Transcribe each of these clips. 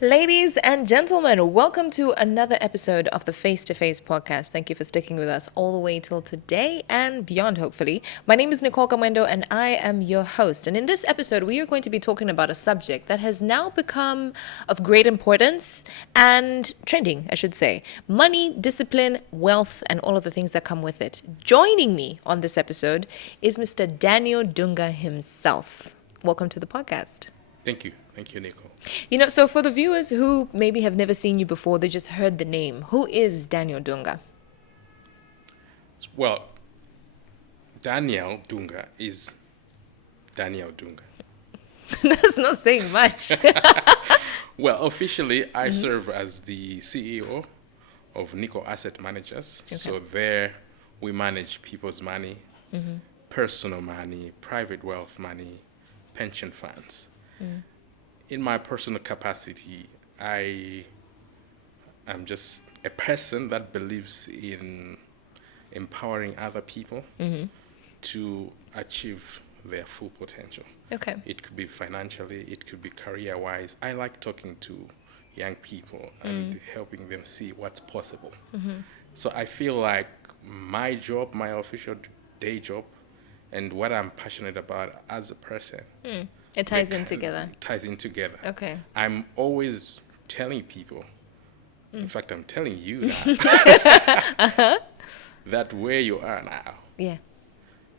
Ladies and gentlemen, welcome to another episode of the Face2Face podcast. Thank you for sticking with us all the way till today and beyond, hopefully. My name is Nicole Kamwendo and I am your host. And in this episode, we are going to be talking about a subject that has now become of great importance and trending, I should say. Money, discipline, wealth, and all of the things that come with it. Joining me on this episode is Mr. Daniel Dunga himself. Welcome to the podcast. Thank you. Thank you, Nicole. So for the viewers who maybe have never seen you before, they just heard the name. Who is Daniel Dunga? Well, Daniel Dunga is Daniel Dunga. That's not saying much. Well, officially, I serve as the CEO of Nicole Asset Managers. Okay. So there we manage people's money, personal money, private wealth money, pension funds. In my personal capacity, I am just a person that believes in empowering other people to achieve their full potential. Okay. It could be financially, it could be career-wise. I like talking to young people and helping them see what's possible. So I feel like my job, my official day job, and what I'm passionate about as a person, It ties in together. ties in together. Okay. I'm always telling people, in fact, I'm telling you now, that where you are now Yeah.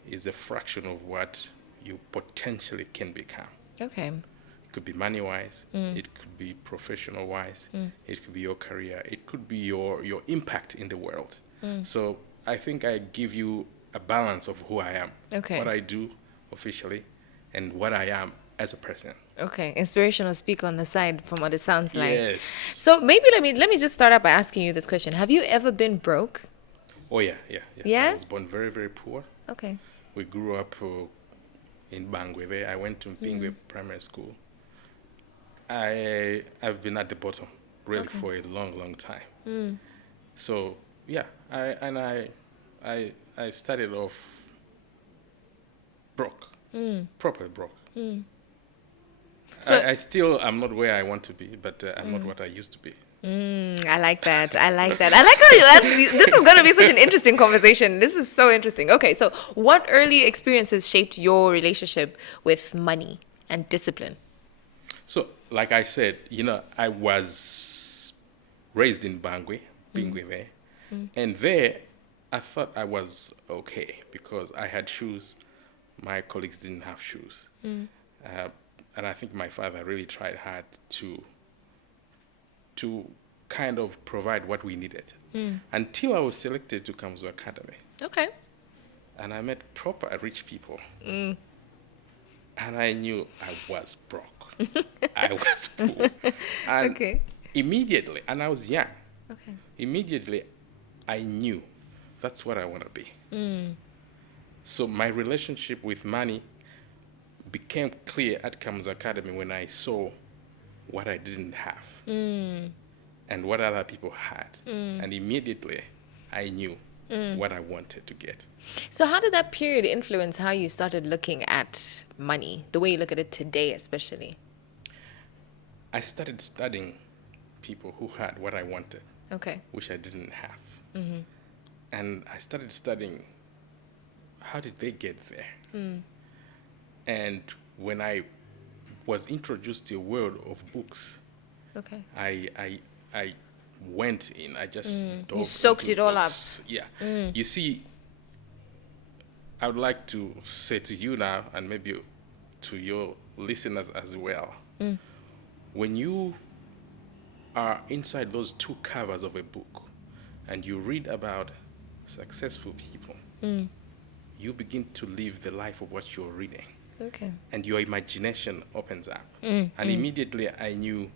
is a fraction of what you potentially can become. Okay. It could be money-wise, it could be professional-wise, it could be your career, it could be your impact in the world. So I think I give you a balance of who I am, Okay. what I do officially, and what I am as a person. Okay. Inspirational speaker on the side from what it sounds like. Yes. So maybe let me just start out by asking you this question. Have you ever been broke? Oh, yeah. Yeah? I was born very, very poor. Okay. We grew up in Bangwe. There, I went to Bangwe Primary School. I've been at the bottom, really, for a long, long time. So, yeah, I started off broke, properly broke. So- I still am not where I want to be, but I'm not what I used to be. I like that. I like how this is going to be such an interesting conversation. This is so interesting. Okay, so what early experiences shaped your relationship with money and discipline? So, like I said, I was raised in Bangwe there. And there, I thought I was okay because I had shoes. My colleagues didn't have shoes. And I think my father really tried hard to kind of provide what we needed. Until I was selected to come to Academy. Okay. And I met proper rich people. And I knew I was broke. I was poor. And Okay. immediately, and I was young, Okay. immediately I knew that's what I want to be. So my relationship with money became clear at Kam's Academy when I saw what I didn't have and what other people had. And immediately I knew what I wanted to get. So how did that period influence how you started looking at money, the way you look at it today especially? I started studying people who had what I wanted, Okay. which I didn't have. And I started studying how did they get there. And when I was introduced to a world of books, Okay. I went in. I just dove You soaked into it all up. books. Yeah. You see, I would like to say to you now, and maybe to your listeners as well, when you are inside those two covers of a book and you read about successful people, you begin to live the life of what you're reading. Okay. And your imagination opens up. And immediately I knew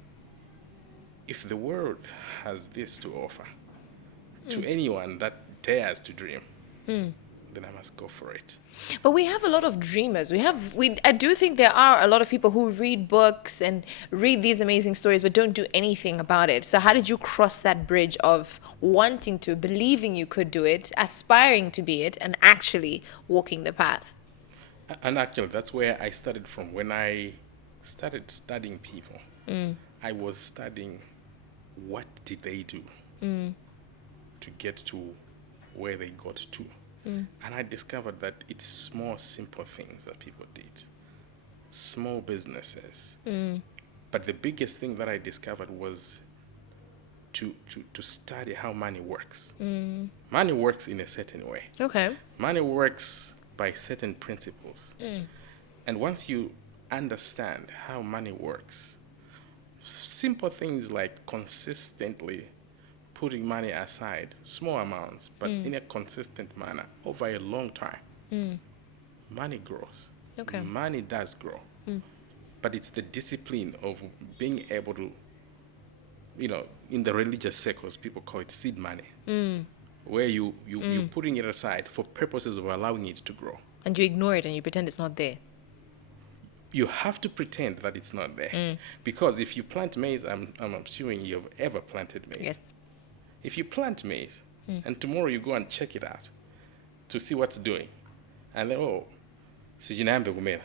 if the world has this to offer to anyone that dares to dream, then I must go for it. But we have a lot of dreamers. I do think there are a lot of people who read books and read these amazing stories but don't do anything about it. So how did you cross that bridge of wanting to, believing you could do it, aspiring to be it, and actually walking the path? And actually, that's where I started from. When I started studying people, I was studying what did they do to get to where they got to. And I discovered that it's small, simple things that people did. Small businesses. But the biggest thing that I discovered was to study how money works. Money works in a certain way. Okay. Money works by certain principles. And once you understand how money works, simple things like consistently putting money aside, small amounts, but in a consistent manner over a long time, money grows. Okay. Money does grow. But it's the discipline of being able to, in the religious circles, people call it seed money, where you're putting it aside for purposes of allowing it to grow. And you ignore it and you pretend it's not there. You have to pretend that it's not there. Because if you plant maize, I'm assuming you've ever planted maize. Yes. If you plant maize, and tomorrow you go and check it out to see what's doing, and then, sijinambe kumela.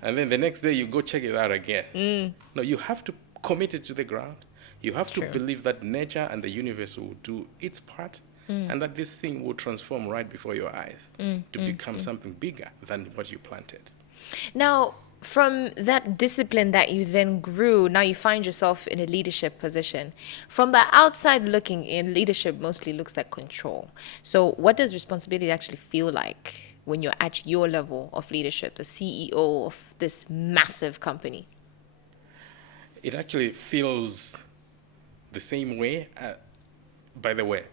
And then the next day you go check it out again. No, you have to commit it to the ground. You have to believe that nature and the universe will do its part, and that this thing will transform right before your eyes to become something bigger than what you planted. Now, from that discipline that you then grew, now you find yourself in a leadership position. From the outside looking in, leadership mostly looks like control. So what does responsibility actually feel like when you're at your level of leadership, the CEO of this massive company? It actually feels the same way. By the way,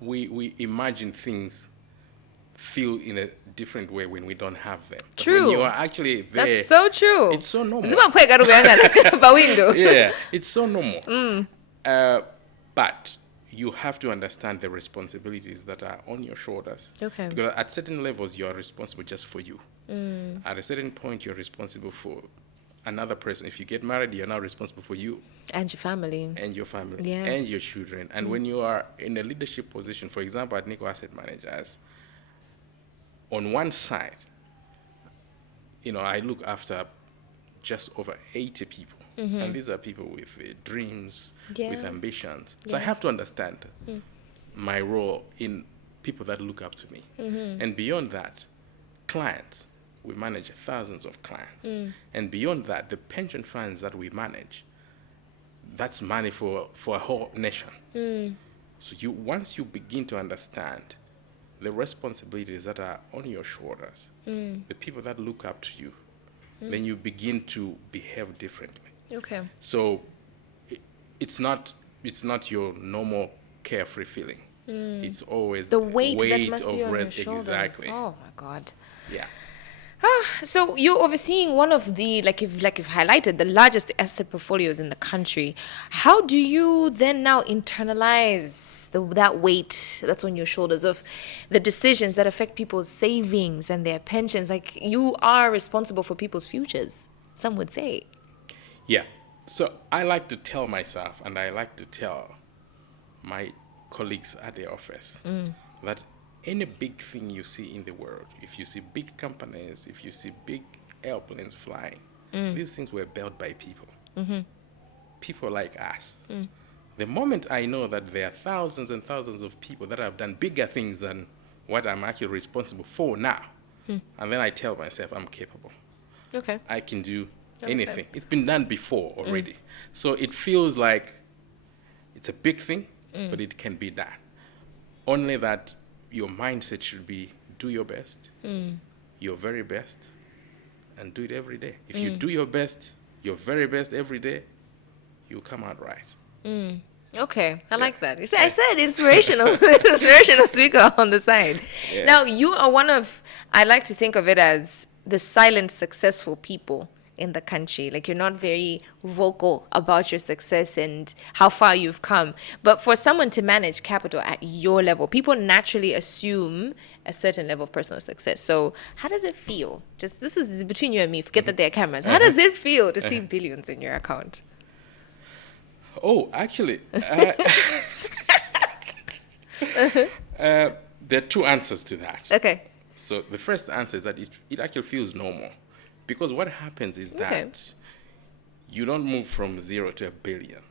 we imagine things feel in a different way when we don't have them. But True. when you are actually there, That's so true. it's so normal. Yeah. It's so normal. But you have to understand the responsibilities that are on your shoulders. Okay. Because at certain levels, you are responsible just for you. At a certain point, you're responsible for another person. If you get married, you're now responsible for you. And your family. And your family. Yeah. And your children. And when you are in a leadership position, for example, at Nicole Asset Managers, on one side, I look after just over 80 people. And these are people with dreams, with ambitions. So I have to understand my role in people that look up to me. And beyond that, clients. We manage thousands of clients. And beyond that, the pension funds that we manage, that's money for a whole nation. So once you begin to understand the responsibilities that are on your shoulders, the people that look up to you, then you begin to behave differently. Okay. So it's not your normal carefree feeling. It's always the weight that must be on your shoulders. Exactly. Oh my God. Yeah. So you're overseeing one of the, like you've highlighted, the largest asset portfolios in the country. How do you then now internalize that weight that's on your shoulders of the decisions that affect people's savings and their pensions? Like, you are responsible for people's futures, some would say. Yeah. So I like to tell myself, and I like to tell my colleagues at the office that any big thing you see in the world, if you see big companies, if you see big airplanes flying, these things were built by people. People like us. The moment I know that there are thousands and thousands of people that have done bigger things than what I'm actually responsible for now, and then I tell myself I'm capable. Okay. I can do anything. It's been done before already. So it feels like it's a big thing, but it can be done. Only that your mindset should be do your best, your very best, and do it every day. If you do your best, your very best every day, you'll come out right. Okay, I like that. You see, I said inspirational speaker on the side. Yeah. Now, you are one of, I like to think of it as the silent successful people in the country. Like, you're not very vocal about your success and how far you've come. But for someone to manage capital at your level, people naturally assume a certain level of personal success. So how does it feel? Just, this is between you and me. Forget that there are cameras. How does it feel to see billions in your account? Oh, actually, there are two answers to that. Okay. So the first answer is that it actually feels normal. Because what happens is that you don't move from 0 to a billion.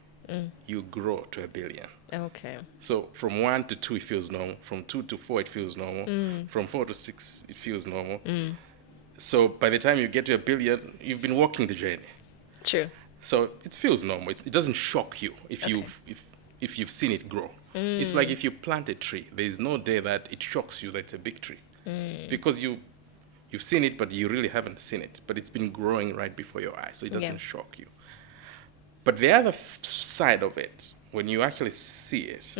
You grow to a billion. Okay. So from 1 to 2, it feels normal. From 2 to 4, it feels normal. From 4 to 6, it feels normal. So by the time you get to a billion, you've been walking the journey. True. So it feels normal. It doesn't shock you if you've seen it grow. It's like if you plant a tree. There is no day that it shocks you that it's a big tree, because you've seen it, but you really haven't seen it. But it's been growing right before your eyes, so it doesn't shock you. But the other side of it, when you actually see it,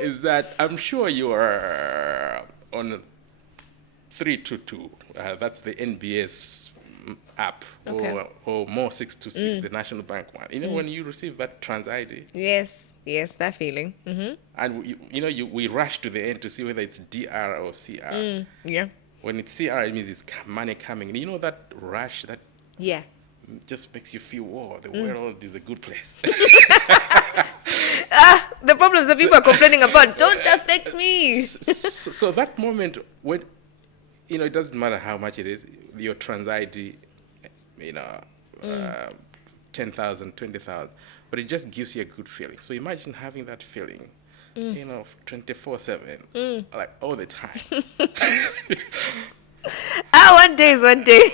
is that I'm sure you are on 322. That's the NBS app, or more 626, the National Bank one. You know, when you receive that trans ID. Yes, that feeling. And we rush to the end to see whether it's DR or CR. Yeah. When it's CR, it means it's money coming. And you know that rush that Yeah. just makes you feel, whoa, the world is a good place. The problems that people are complaining about don't affect me. So that moment when, it doesn't matter how much it is, your trans ID, 10,000, 20,000, but it just gives you a good feeling. So imagine having that feeling, 24/7, like all the time. One day is one day.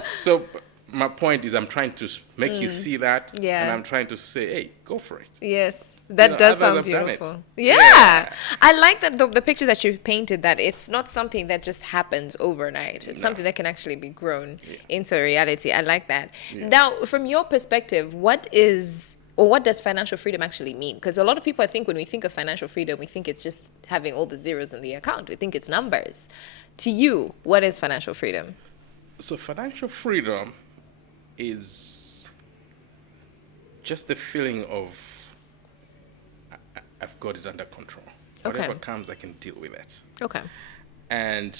So my point is, I'm trying to make you see that, and I'm trying to say, hey, go for it. Yes. That does sound beautiful. Yeah. I like that the picture that you've painted, that it's not something that just happens overnight. It's something that can actually be grown into a reality. I like that. Yeah. Now, from your perspective, what does financial freedom actually mean? Because a lot of people, I think, when we think of financial freedom, we think it's just having all the zeros in the account. We think it's numbers. To you, what is financial freedom? So financial freedom is just the feeling of, I've got it under control. Whatever comes, I can deal with it. Okay. And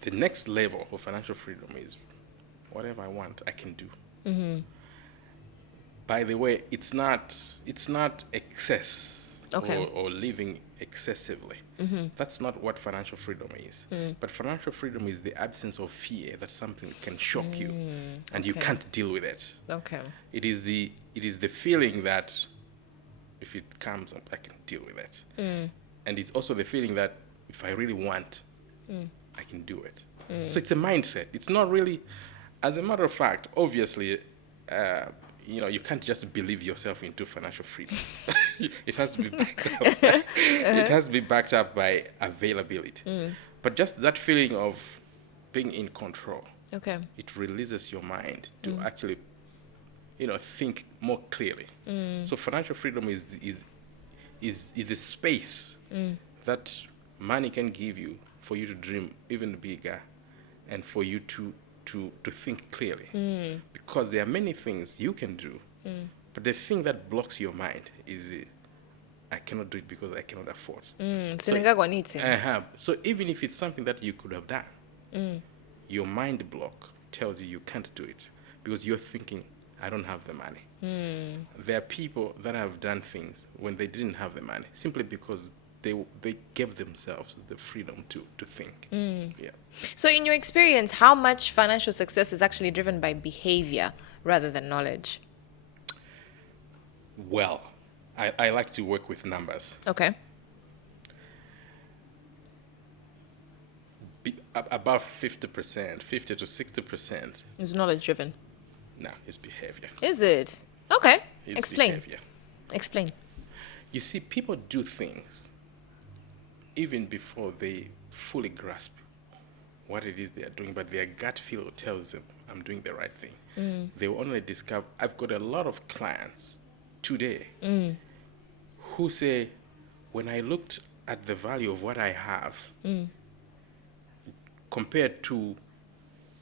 the next level of financial freedom is whatever I want, I can do. By the way, it's not excess or living excessively. That's not what financial freedom is. But financial freedom is the absence of fear that something can shock you and you can't deal with it. Okay. It is the feeling that if it comes up, I can deal with it. And it's also the feeling that if I really want, I can do it. So it's a mindset. It's not really, as a matter of fact, obviously, you can't just believe yourself into financial freedom. It has to be backed up. It has to be backed up by availability. But just that feeling of being in control. Okay. It releases your mind to actually think more clearly. So financial freedom is the space that money can give you for you to dream even bigger and for you to think clearly. Because there are many things you can do, but the thing that blocks your mind is I cannot do it because I cannot afford. So even if it's something that you could have done, your mind block tells you can't do it because you're thinking, I don't have the money. There are people that have done things when they didn't have the money, simply because they gave themselves the freedom to think. Yeah. So in your experience, how much financial success is actually driven by behavior rather than knowledge? Well, I like to work with numbers. Okay. Above 50%, 50 to 60%. Is knowledge driven? No, it's behavior. Is it? Okay. It's Explain. Behavior. Explain. You see, people do things even before they fully grasp what it is they are doing, but their gut feel tells them, I'm doing the right thing. They will only discover, I've got a lot of clients today who say, when I looked at the value of what I have compared to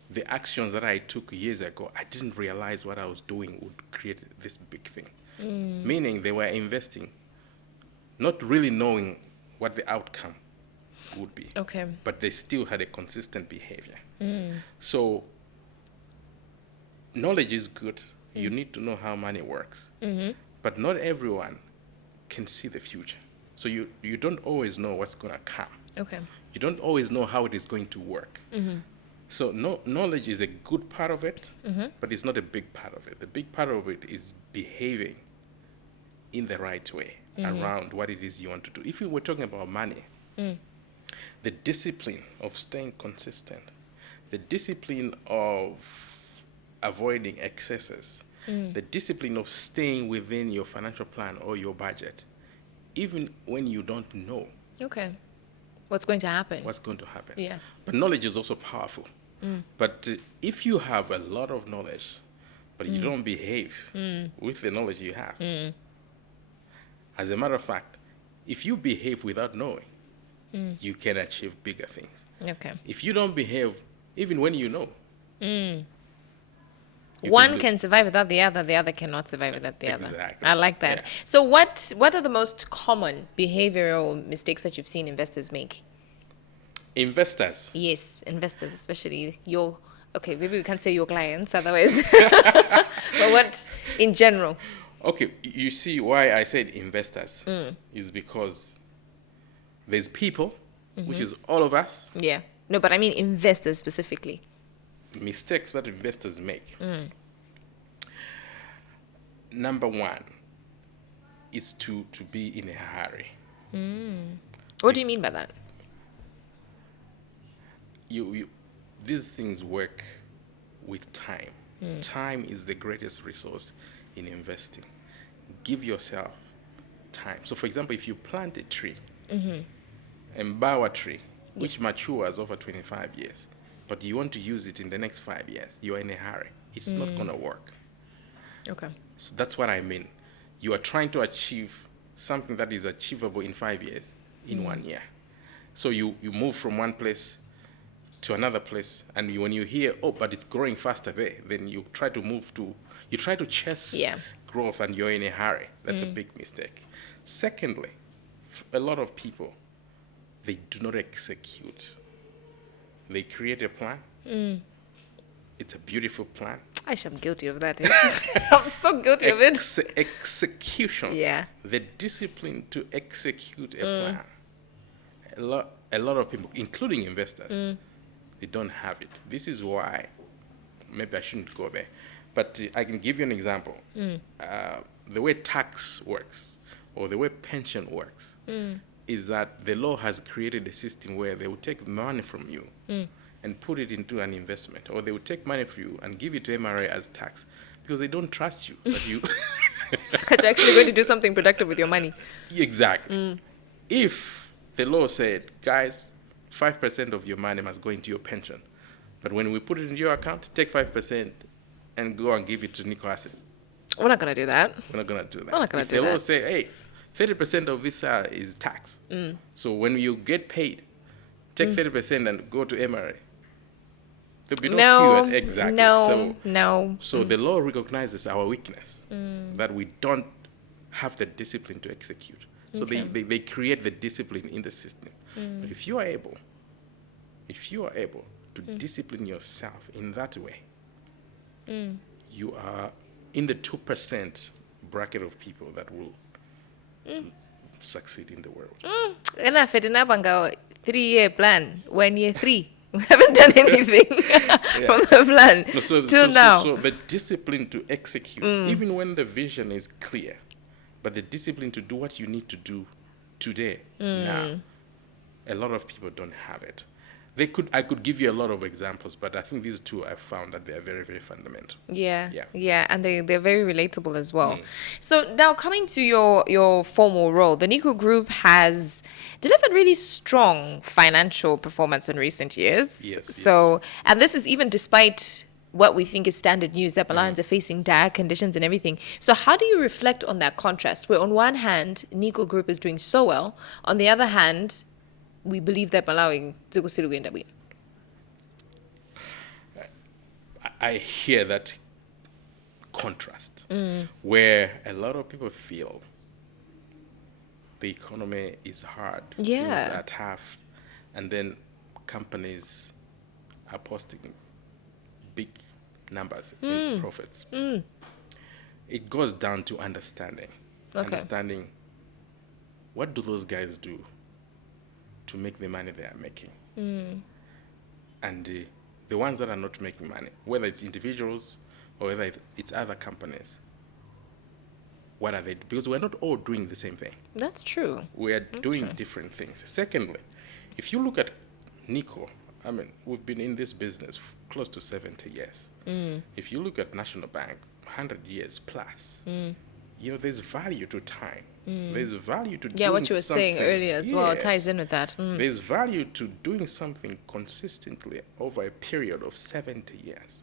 the actions that I took years ago, I didn't realize what I was doing would create this big thing. Meaning they were investing, not really knowing what the outcome would be. Okay. But they still had a consistent behavior. So knowledge is good. You need to know how money works. But not everyone can see the future. So you don't always know what's going to come. Okay. You don't always know how it is going to work. So knowledge is a good part of it, but it's not a big part of it. The big part of it is behaving in the right way around what it is you want to do. If we were talking about money, the discipline of staying consistent, the discipline of avoiding excesses, the discipline of staying within your financial plan or your budget, even when you don't know Okay. What's going to happen? what's going to happen. Yeah. But knowledge is also powerful. But if you have a lot of knowledge, but you don't behave with the knowledge you have, as a matter of fact, if you behave without knowing, you can achieve bigger things. Okay. If you don't behave, even when you know, One can survive without the other cannot survive without the other. Exactly. I like that. Yeah. So what are the most common behavioral mistakes that you've seen investors make? investors, Yes, investors, especially maybe we can't say your clients otherwise. But what in general? okay, you see why I said investors is because there's people, which is all of us, Yeah. No, but I mean investors specifically. mistakes that investors make. Number one is to be in a hurry. What do you mean by that? You these things work with time. Time is the greatest resource in investing. Give yourself time. So, for example, if you plant a tree, a Mbawa tree, which matures over 25 years, but you want to use it in the next 5 years, you are in a hurry. It's not going to work. Okay. So that's what I mean. You are trying to achieve something that is achievable in 5 years, in 1 year. So you move from one place to another place, and when you hear, oh, but it's growing faster there, then you try to chase growth, and you're in a hurry. That's a big mistake. Secondly, a lot of people, they do not execute. They create a plan. It's a beautiful plan. I'm guilty of that. I'm so guilty of it. Execution. Yeah. The discipline to execute a plan. A lot of people, including investors, they don't have it. This is why, maybe I shouldn't go there, but I can give you an example. The way tax works, or the way pension works, is that the law has created a system where they will take money from you and put it into an investment, or they will take money from you and give it to MRA as tax, because they don't trust you that you Because you're actually going to do something productive with your money. Exactly. If the law said, guys, 5% of your money must go into your pension, but when we put it into your account, take 5% and go and give it to Nicole. We're not going to do that. We're not going to do that. We're not gonna if do the law that. say, hey, 30% of this is tax. So when you get paid, take 30% and go to MRA. There'll be no queue. Exactly. So the law recognizes our weakness, that we don't have the discipline to execute. So they create the discipline in the system. But if you are able to discipline yourself in that way, you are in the 2% bracket of people that will succeed in the world. Enough. It didn't happen. 3-year plan. 1 year 3. We haven't done anything from the plan till now. So the discipline to execute, even when the vision is clear, but the discipline to do what you need to do today, now, a lot of people don't have it. I could give you a lot of examples, but I think these two I've found that they are very, very fundamental. Yeah, and they're very relatable as well. So now coming to your formal role, the Nico Group has delivered really strong financial performance in recent years. Yes. And this is even despite what we think is standard news, that Malawians are facing dire conditions and everything. So how do you reflect on that contrast, where on one hand, Nico Group is doing so well, on the other hand, we believe that Malawi is I hear that contrast, where a lot of people feel the economy is hard, things are tough, and then companies are posting big numbers in profits. It goes down to understanding. Understanding, what do those guys do to make the money they are making? And the ones that are not making money, whether it's individuals or whether it's other companies, what are they? Because we're not all doing the same thing. That's true. We are doing different things. Secondly, if you look at Nico, I mean, we've been in this business close to 70 years. If you look at National Bank, 100 years plus, you know, there's value to time. There's value to doing what you were saying earlier as well ties in with that. There's value to doing something consistently over a period of 70 years.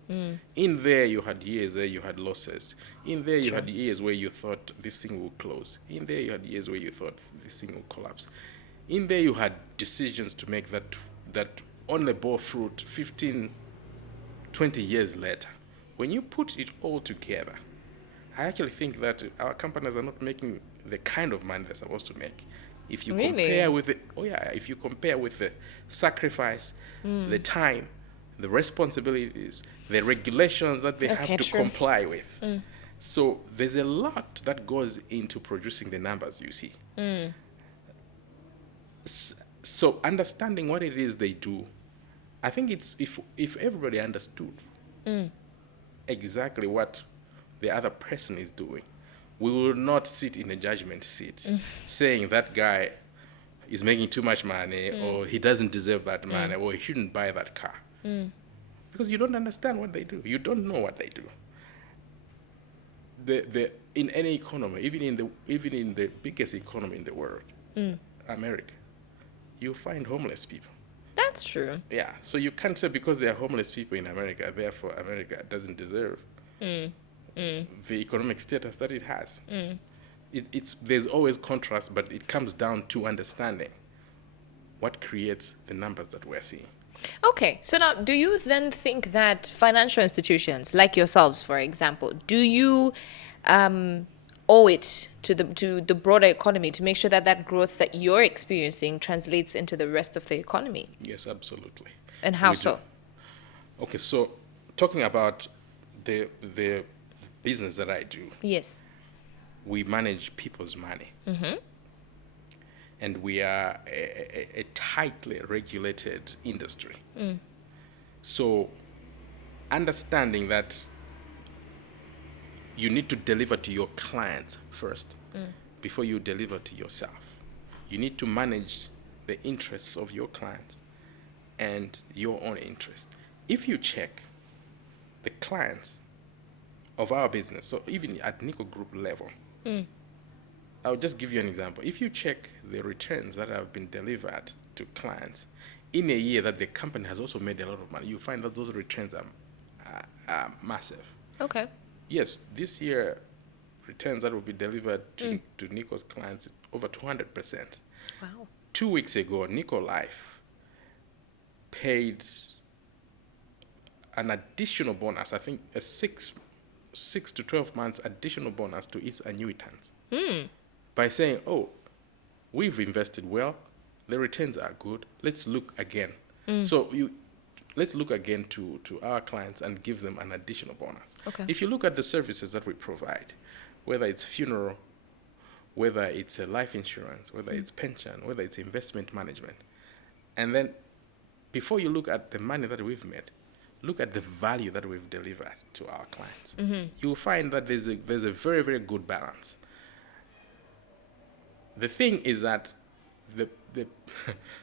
In there, you had years where you had losses. In there, you had years where you thought this thing will close. In there, you had years where you thought this thing will collapse. In there, you had decisions to make that only bore fruit 15, 20 years later. When you put it all together, I actually think that our companies are not making the kind of money they're supposed to make. If you compare with if you compare with the sacrifice, the time, the responsibilities, the regulations that they have to comply with. So there's a lot that goes into producing the numbers you see. So understanding what it is they do, I think it's if everybody understood exactly what the other person is doing, we will not sit in a judgment seat saying that guy is making too much money or he doesn't deserve that money or he shouldn't buy that car. Because you don't understand what they do. You don't know what they do. In any economy, even in the biggest economy in the world, America, you find homeless people. That's true. Yeah, so you can't say because there are homeless people in America, therefore America doesn't deserve the economic status that it has. There's always contrast, but it comes down to understanding what creates the numbers that we're seeing. Okay, so now do you then think that financial institutions like yourselves, for example, do you owe it to the broader economy to make sure that growth that you're experiencing translates into the rest of the economy? Yes, absolutely. And how so? Okay, so talking about the business that I do. Yes. We manage people's money. And we are a tightly regulated industry. So understanding that you need to deliver to your clients first before you deliver to yourself. You need to manage the interests of your clients and your own interest. If you check the clients of our business, so even at Nicole Group level, I'll just give you an example. If you check the returns that have been delivered to clients in a year that the company has also made a lot of money, you find that those returns are massive. Okay. Yes, this year, returns that will be delivered to Nicole's clients over 200%. Wow. 2 weeks ago, Nicole Life paid an additional bonus, I think a 6 to 12 months additional bonus to its annuitants. By saying, we've invested well, the returns are good, let's look again. So let's look again to our clients and give them an additional bonus. Okay. If you look at the services that we provide, whether it's funeral, whether it's a life insurance, whether it's pension, whether it's investment management, and then before you look at the money that we've made, look at the value that we've delivered to our clients. You will find that there's a very, very good balance. The thing is that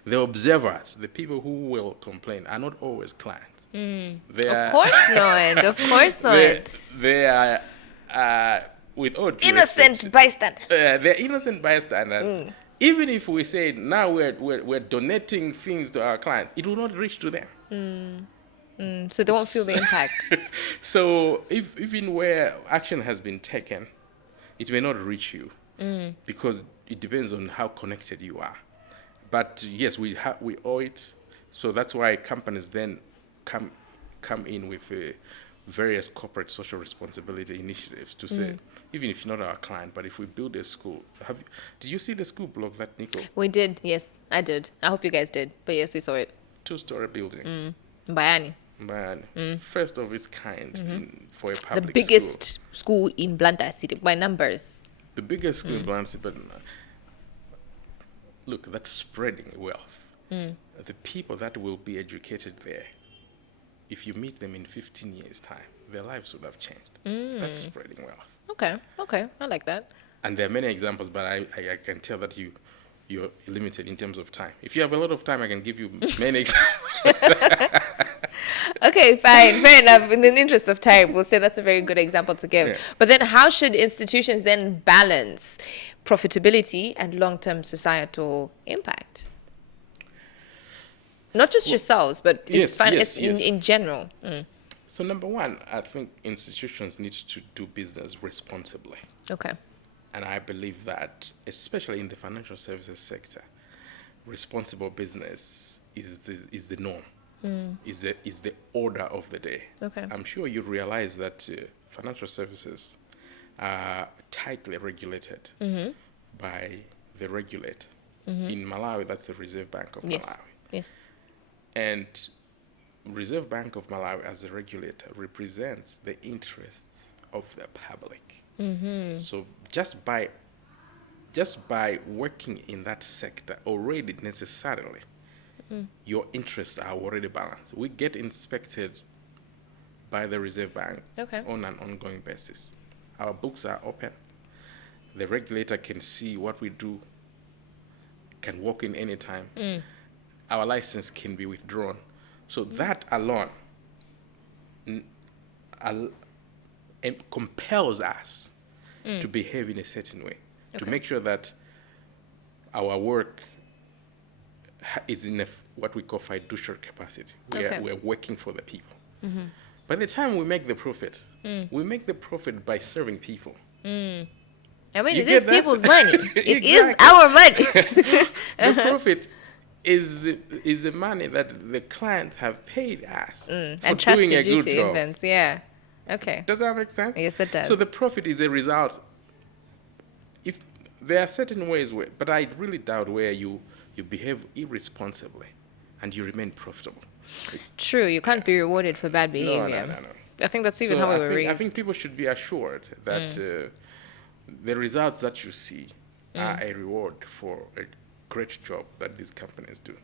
the observers, the people who will complain, are not always clients. Of course not. Of course not. They are with all due Innocent respect, bystanders. they're innocent bystanders. Even if we say now we're donating things to our clients, it will not reach to them. So they won't feel the impact. So even where action has been taken, it may not reach you because it depends on how connected you are. But yes, we owe it. So that's why companies then come in with various corporate social responsibility initiatives to say, even if you're not our client, but if we build a school, did you see the school blog that Nicole? We did, yes, I did. I hope you guys did, but yes, we saw it. 2-story building. Bayani. First of its kind for a public The biggest school in Blantyre City by numbers. The biggest school in Blantyre City, but look, that's spreading wealth. The people that will be educated there if you meet them in 15 years' time, their lives would have changed. That's spreading wealth. Okay, I like that. And there are many examples, but I can tell that you're limited in terms of time. If you have a lot of time, I can give you many examples. Okay, fine, fair enough. In the interest of time, we'll say that's a very good example to give. Yeah. But then how should institutions then balance profitability and long-term societal impact? Not just yourselves, but in general. So number one, I think institutions need to do business responsibly. Okay. And I believe that, especially in the financial services sector, responsible business is the norm, is the order of the day. Okay. I'm sure you realize that financial services are tightly regulated by the regulator. In Malawi, that's the Reserve Bank of Malawi. Yes. And Reserve Bank of Malawi, as a regulator, represents the interests of the public. So just by working in that sector already necessarily, your interests are already balanced. We get inspected by the Reserve Bank on an ongoing basis. Our books are open. The regulator can see what we do, can walk in any time. Our license can be withdrawn. So that alone compels us to behave in a certain way, to make sure that our work is in what we call fiduciary capacity. We're working for the people. By the time we make the profit, we make the profit by serving people. I mean, it is people's money. It is our money. The profit is the money that the clients have paid us for doing a good job. Invents. Yeah. Okay. Does that make sense? Yes, it does. So the profit is a result. If there are certain ways where, but I really doubt where you behave irresponsibly and you remain profitable. It's true. You can't be rewarded for bad behavior. No. I think that's even how we were raised. I think people should be assured that the results that you see are a reward for a great job that these companies do.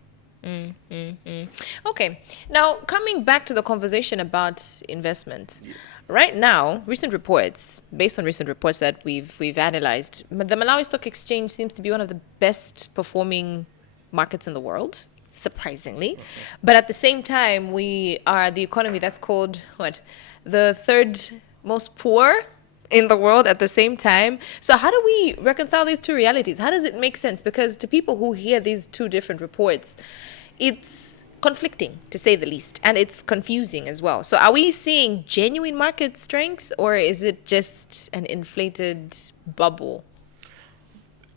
Okay. Now, coming back to the conversation about investment. Right now, based on recent reports that we've analyzed, the Malawi Stock Exchange seems to be one of the best performing markets in the world, surprisingly. But at the same time, we are the economy that's called, the third most poor in the world at the same time. So how do we reconcile these two realities? How does it make sense? Because to people who hear these two different reports, it's conflicting, to say the least, and it's confusing as well. So are we seeing genuine market strength, or is it just an inflated bubble?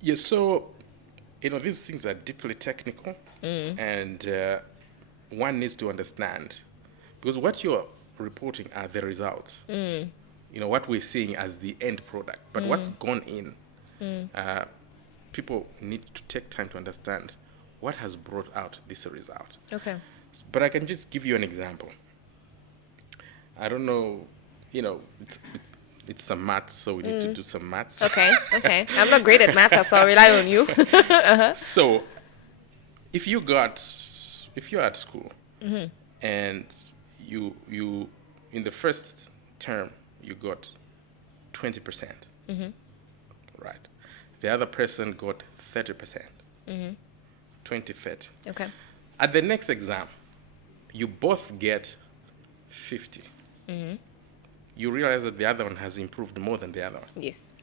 Yeah, so, these things are deeply technical, and one needs to understand, because what you're reporting are the results. What we're seeing as the end product, but what's gone in, people need to take time to understand what has brought out this result. Okay. But I can just give you an example. I don't know, it's some maths, so we need to do some maths. Okay. I'm not great at math, so I'll rely on you. So, if you're at school and you in the first term you got 20%, right? The other person got 30%. 20-30. Okay. At the next exam, you both get 50. You realize that the other one has improved more than the other one. Yes.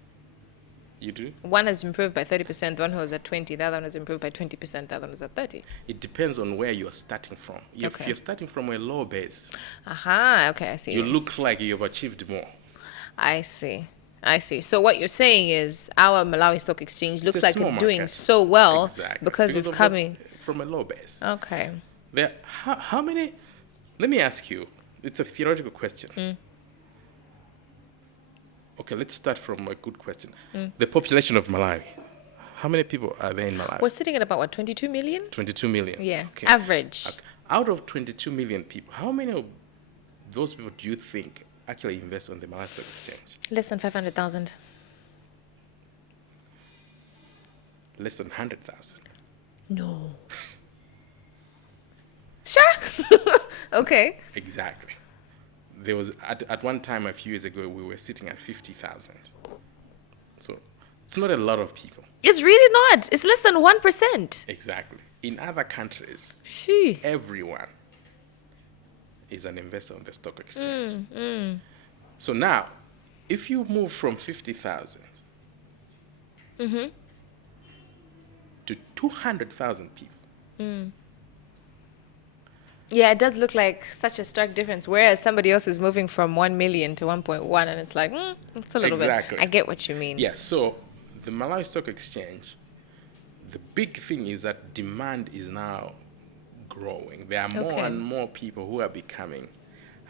You do? One has improved by 30%, the one who was at 20, the other one has improved by 20%, the other one was at 30. It depends on where you're starting from. If you're starting from a low base, okay, I see. You look like you've achieved more. I see. So what you're saying is our Malawi Stock Exchange looks like it's doing so well because we've come from a low base. Okay. How many? Let me ask you. It's a theoretical question. Okay, let's start from a good question. The population of Malawi. How many people are there in Malawi? We're sitting at about 22 million? 22 million. Yeah. Okay. Average. Okay. Out of 22 million people, how many of those people do you think actually invest on the Malawi Stock Exchange? Less than 500,000. Less than 100,000. No. Sure. Okay. Exactly. There was, at one time a few years ago, we were sitting at 50,000. So it's not a lot of people. It's really not. It's less than 1%. Exactly. In other countries, Shee. everyone is an investor on the stock exchange. So now, if you move from 50,000 to 200,000 people, Yeah, it does look like such a stark difference. Whereas somebody else is moving from 1 million to 1.1, and it's like, it's a little Exactly. bit. I get what you mean. yeah, so the Malawi Stock Exchange, the big thing is that demand is now growing. There are more Okay. and more people who are becoming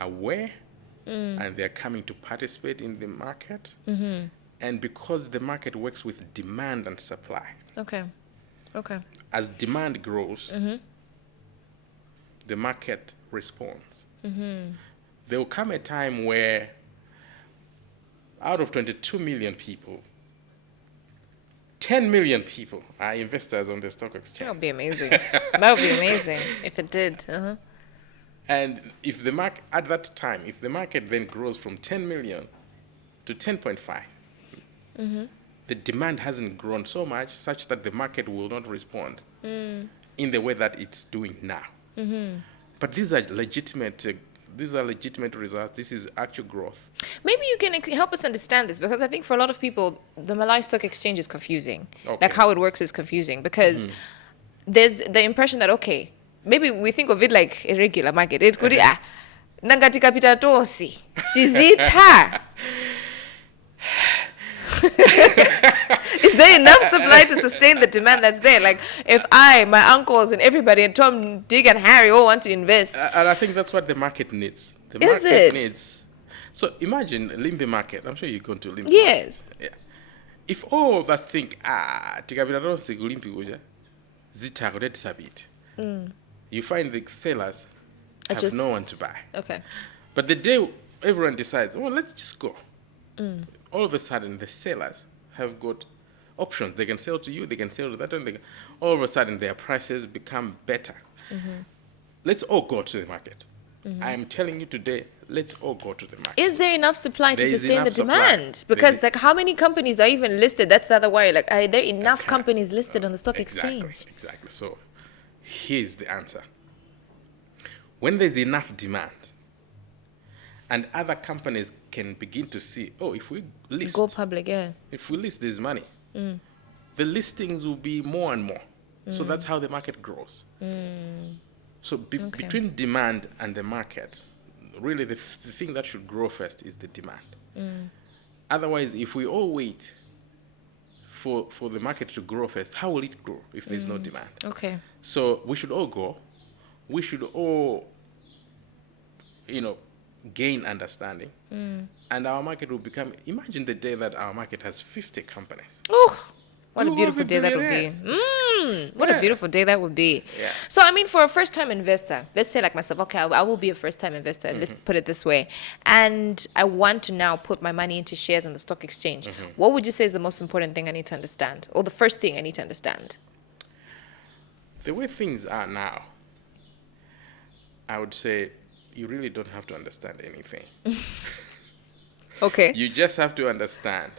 aware and they're coming to participate in the market. And because the market works with demand and supply, Okay. Okay. as demand grows, the market responds. There will come a time where out of 22 million people, 10 million people are investors on the stock That exchange. would be amazing. That would be amazing if it did. And if the market, at that time, if the market then grows from 10 million to 10.5, the demand hasn't grown so much such that the market will not respond in the way that it's doing now. But these are legitimate. These are legitimate results. This is actual growth. Maybe you can help us understand this, because I think for a lot of people, the Malawi Stock Exchange is confusing. Okay. Like how it works is confusing, because there's the impression that, okay, maybe we think of it like a regular market. It could nangati kapita tosi sizita. Is there enough supply to sustain the demand that's there? Like, if I, my uncles, and everybody, and Tom, Dick, and Harry all want to invest. And I think that's what the market needs. The Is market it? needs. So imagine Limbe market. I'm sure you're going to Limbe. Yes. Yeah. If all of us think, tikapita tonse kulimpi kuja, zitako sabit. You find the sellers have no one to buy. Okay. But the day everyone decides, well, let's just go. All of a sudden, the sellers have got options. They can sell to you, they can sell to that one. All of a sudden, their prices become better. Let's all go to the market. I am telling you today, let's all go to the market. Is there enough supply to There is sustain the enough supply. demand? Because, like, how many companies are even listed? That's the other way. Like, are there enough Okay. companies listed on the stock Exactly, exchange? exactly. So here's the answer. When there's enough demand and other companies can begin to see, oh, if we list, Go public, yeah. if we list this money, the listings will be more and more. So that's how the market grows. So between demand and the market, really the thing that should grow first is the demand. Otherwise, if we all wait for the market to grow first, how will it grow if there's no demand? Okay. So we should all go. We should all, gain understanding. And our market will become, imagine the day that our market has 50 companies. Oh, what a We'll beautiful all be day that would be. billionaires. What a Yeah. beautiful day that would be. Yeah. So, I mean, for a first-time investor, let's say like myself, okay, I will be a first-time investor. Let's put it this way. And I want to now put my money into shares on the stock exchange. What would you say is the most important thing I need to understand? Or the first thing I need to understand? The way things are now, I would say you really don't have to understand anything. Okay. You just have to understand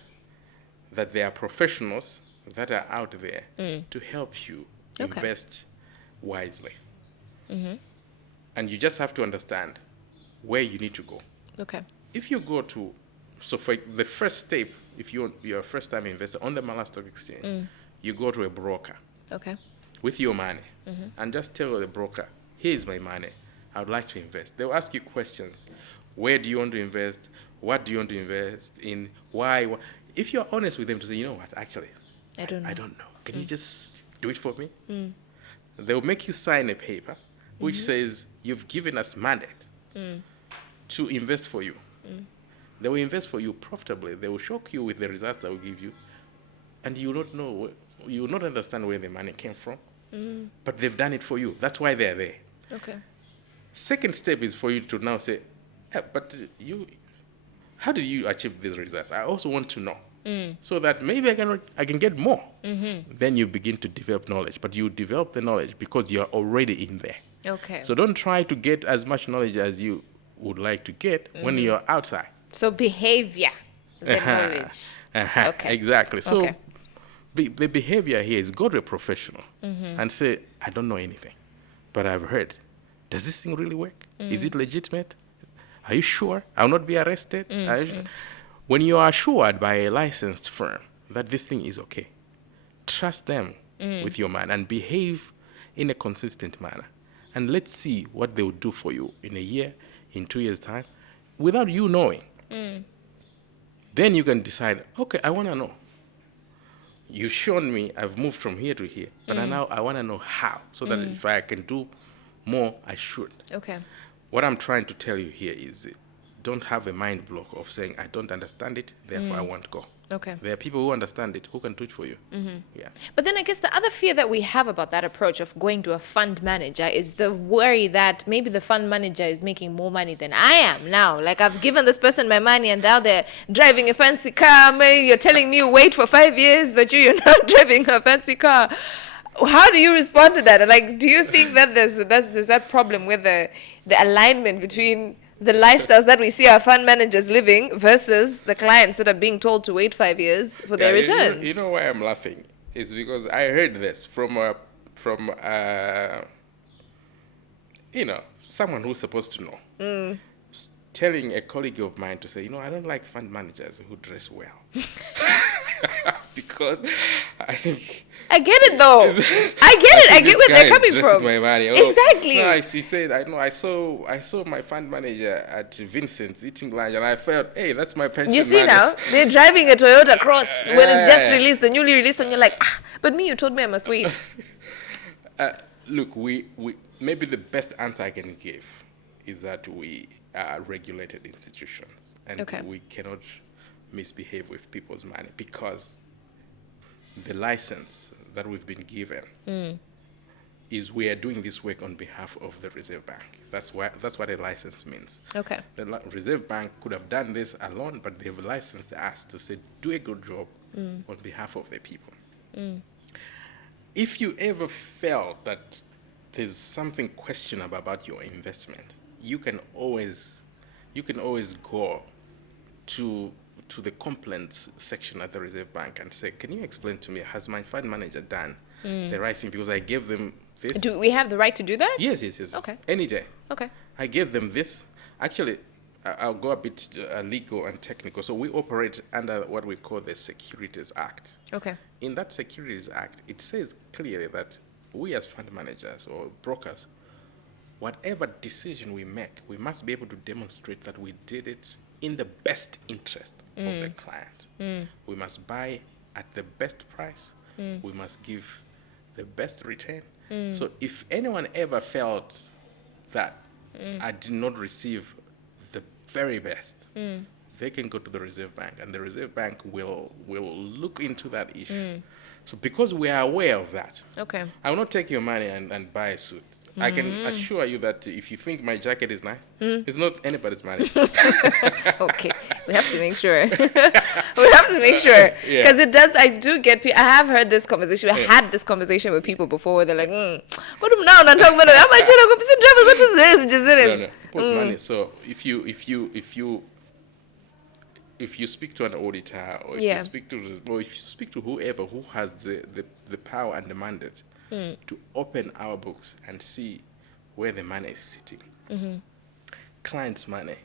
that there are professionals that are out there to help you Okay. invest wisely. And you just have to understand where you need to go. Okay. If you go to, so for the first step, if you're a first-time investor on the Malawi Stock Exchange, you go to a broker Okay. with your money and just tell the broker, here's my money, I would like to invest. They'll ask you questions. Where do you want to invest? What do you want to invest in? Why? If you're honest with them to say, you know what, actually, I don't know. I don't know. Can you just do it for me? They'll make you sign a paper which says you've given us mandate to invest for you. They will invest for you profitably. They will shock you with the results they will give you, and you will not know, you will not understand where the money came from. But they've done it for you. That's why they're there. Okay. Second step is for you to now say, but how did you achieve these results? I also want to know. So that maybe I can get more. Then you begin to develop knowledge. But you develop the knowledge because you're already in there. Okay. So don't try to get as much knowledge as you would like to get when you're outside. So behavior, the knowledge. Okay. Exactly. So Okay. the behavior here is go to a professional and say, I don't know anything, but I've heard. Does this thing really work? Is it legitimate? Are you sure? I'll not be arrested? Are you sure? When you are assured by a licensed firm that this thing is okay, trust them with your money and behave in a consistent manner. And let's see what they will do for you in a year, in 2 years' time, without you knowing. Then you can decide, okay, I want to know. You've shown me I've moved from here to here, but now I want to know how, so that if I can do more, I should. Okay. What I'm trying to tell you here is don't have a mind block of saying, I don't understand it, therefore I won't go. Okay. There are people who understand it, who can do it for you. Yeah. But then I guess the other fear that we have about that approach of going to a fund manager is the worry that maybe the fund manager is making more money than I am now. Like, I've given this person my money and now they're driving a fancy car. Maybe you're telling me wait for 5 years, but you're not driving a fancy car. How do you respond to that? Like, do you think that there's that problem with the alignment between the lifestyles that we see our fund managers living versus the clients that are being told to wait 5 years for their returns? You know why I'm laughing? It's because I heard this from someone who's supposed to know. Telling a colleague of mine to say, I don't like fund managers who dress well. Because I think... I get it though. I get it. I get where they're coming from. My money. Exactly. No, she said, I saw my fund manager at Vincent's eating lunch, and I felt, hey, that's my pension. You see now, they're driving a Toyota Cross when it's just released, the newly released, and you're like, but me, you told me I must wait. Look, we maybe the best answer I can give is that we are regulated institutions, and we cannot misbehave with people's money because the license that we've been given is we are doing this work on behalf of the Reserve Bank. That's what a license means. Okay. The Reserve Bank could have done this alone, but they've licensed us to say, do a good job on behalf of the people. If you ever felt that there's something questionable about your investment, you can always go to the complaints section at the Reserve Bank and say, can you explain to me, has my fund manager done the right thing? Because I gave them this. Do we have the right to do that? Yes. Okay. Any day. Okay. I gave them this. Actually, I'll go a bit legal and technical. So we operate under what we call the Securities Act. Okay. In that Securities Act, it says clearly that we as fund managers or brokers, whatever decision we make, we must be able to demonstrate that we did it in the best interest of the client. We must buy at the best price. We must give the best return. So if anyone ever felt that I did not receive the very best, they can go to the Reserve Bank, and the Reserve Bank will look into that issue. So because we are aware of that, I will not take your money and buy a suit. I can assure you that if you think my jacket is nice, it's not anybody's money. Okay, we have to make sure. Because it does. I do get. I have heard this conversation. I had this conversation with people before where they're like, "What am now? I'm talking about how much I go to drivers? What is this? Just No, people's money. So if you speak to an auditor, or if you speak to whoever who has the power and the mandate to open our books and see where the money is sitting. Client's money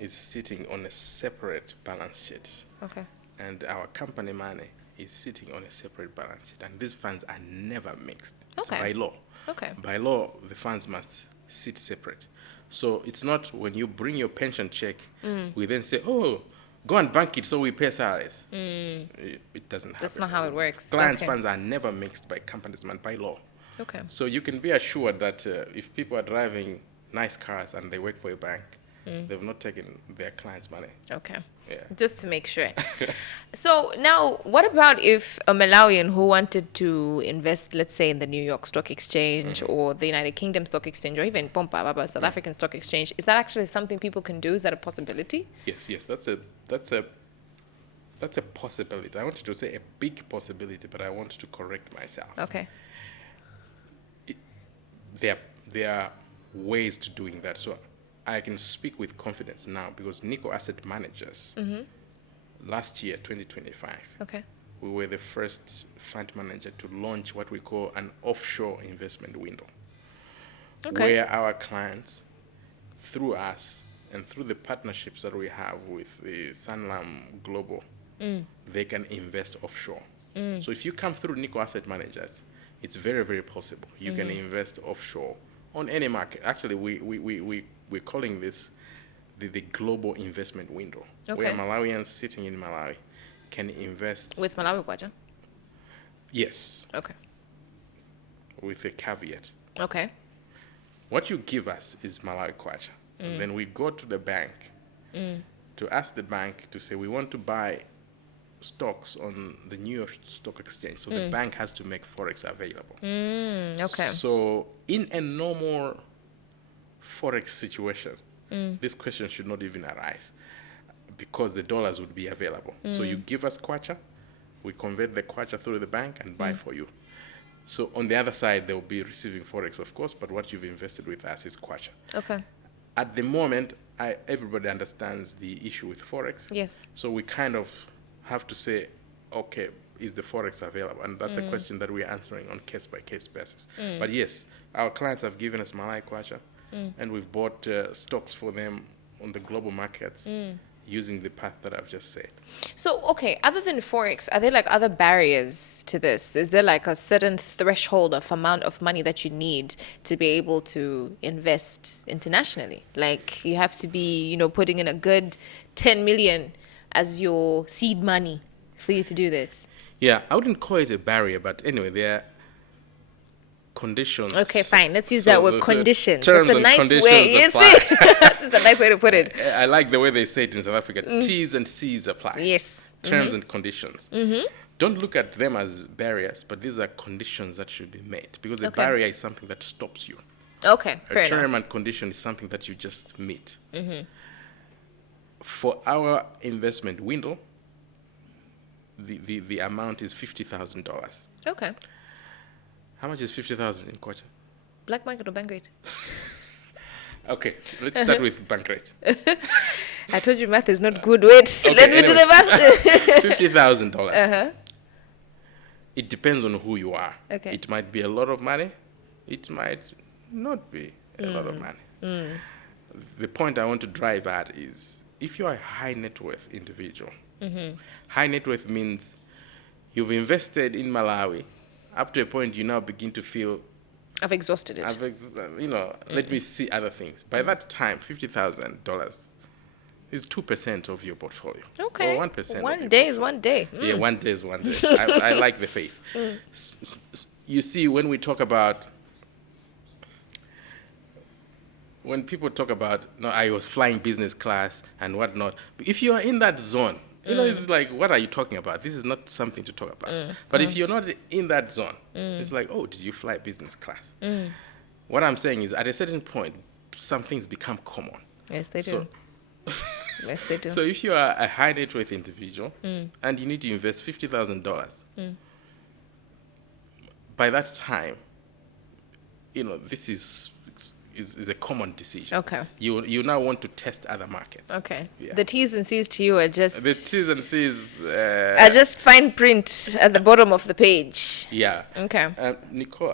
is sitting on a separate balance sheet. And our company money is sitting on a separate balance sheet. And these funds are never mixed. It's by law. By law, the funds must sit separate. So it's not when you bring your pension check, we then say, go and bank it so we pay salaries. It doesn't happen. That's not how it works. Clients' funds are never mixed by companies, by law. So you can be assured that if people are driving nice cars and they work for a bank, they've not taken their clients' money. Just to make sure. So now, what about if a Malawian who wanted to invest, let's say, in the New York Stock Exchange or the United Kingdom Stock Exchange or even South African Stock Exchange? Is that actually something people can do? Is that a possibility? Yes. That's a possibility. I wanted to say a big possibility, but I want to correct myself. Okay. There there are ways to doing that. So I can speak with confidence now because Nico Asset Managers, last year, 2025, we were the first fund manager to launch what we call an offshore investment window, where our clients, through us and through the partnerships that we have with the Sanlam Global, they can invest offshore. So if you come through Nico Asset Managers, it's very, very possible. You can invest offshore on any market. Actually, we're calling this the global investment window, where Malawians sitting in Malawi can invest. With Malawi Kwacha? Yes. Okay. With a caveat. Okay. What you give us is Malawi Kwacha. And then we go to the bank to ask the bank to say, we want to buy stocks on the New York Stock Exchange. So the bank has to make Forex available. Okay. So in a normal Forex situation, this question should not even arise because the dollars would be available. So you give us Kwacha, we convert the Kwacha through the bank and buy for you. So on the other side, they'll be receiving Forex, of course, but what you've invested with us is Kwacha. Okay. At the moment, everybody understands the issue with Forex. Yes. So we kind of have to say, okay, is the Forex available? And that's a question that we're answering on case-by-case basis. But yes, our clients have given us Malawi Kwacha, and we've bought stocks for them on the global markets using the path that I've just said. So, okay, other than Forex, are there like other barriers to this? Is there like a certain threshold of amount of money that you need to be able to invest internationally? Like you have to be, you know, putting in a good 10 million as your seed money for you to do this? Yeah, I wouldn't call it a barrier, but anyway, there are conditions. Okay, fine. Let's use that word, conditions. Terms That's a and nice conditions way. You apply. see? That's a nice way to put it. I like the way they say it in South Africa. T's and C's apply. Yes. Terms and conditions. Don't look at them as barriers, but these are conditions that should be met because a barrier is something that stops you. Okay, fair A term enough. and condition is something that you just meet. For our investment window, the amount is $50,000. Okay. How much is 50,000 in Kwacha? Black market or bank rate? Okay, let's start with bank rate. I told you math is not good. Wait, let me do the math. $50,000. It depends on who you are. Okay. It might be a lot of money. It might not be a lot of money. The point I want to drive at is if you are a high net worth individual, high net worth means you've invested in Malawi up to a point you now begin to feel I've exhausted it. let me see other things. By that time, $50,000 is 2% of your portfolio. Okay. Or 1%. One day is one day. Yeah, one day is one day. I like the faith. You see, when people talk about, no, I was flying business class and whatnot, if you are in that zone, it's like, what are you talking about? This is not something to talk about. But if you're not in that zone, it's like, oh, did you fly business class? What I'm saying is, at a certain point, some things become common. Yes, they do. So, Yes, they do. so if you are a high net worth individual and you need to invest $50,000, by that time, this is a common decision. Okay. You now want to test other markets. Okay. Yeah. The T's and C's to you are just... The T's and C's... are just fine print at the bottom of the page. Yeah. Okay. Nicole,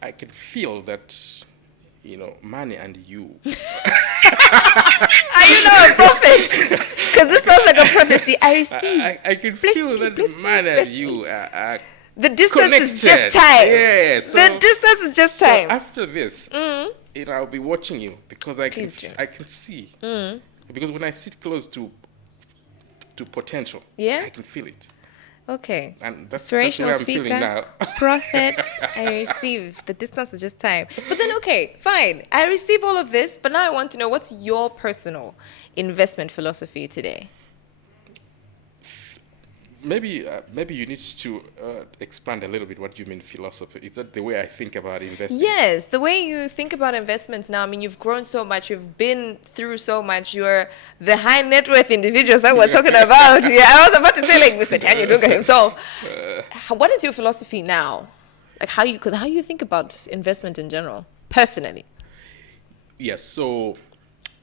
I can feel that, money and you... Are you now a prophet? Because this sounds like a prophecy. I receive. I can feel that money and you are the distance connected. is just time. Yeah. So, the distance is just time. After this, I'll be watching you because I can see. Because when I sit close to potential, I can feel it. Okay. And that's the way Inspirational I'm feeling speaker, now. prophet, I receive. The distance is just time. But then, okay, fine. I receive all of this, but now I want to know, what's your personal investment philosophy today? Maybe you need to expand a little bit what you mean philosophy. Is that the way I think about investing? Yes, the way you think about investments now. I mean, you've grown so much. You've been through so much. You're the high net worth individuals that we're talking about. Yeah, I was about to say like Mr. Daniel Dunga himself. What is your philosophy now? Like how you think about investment in general, personally. Yes, so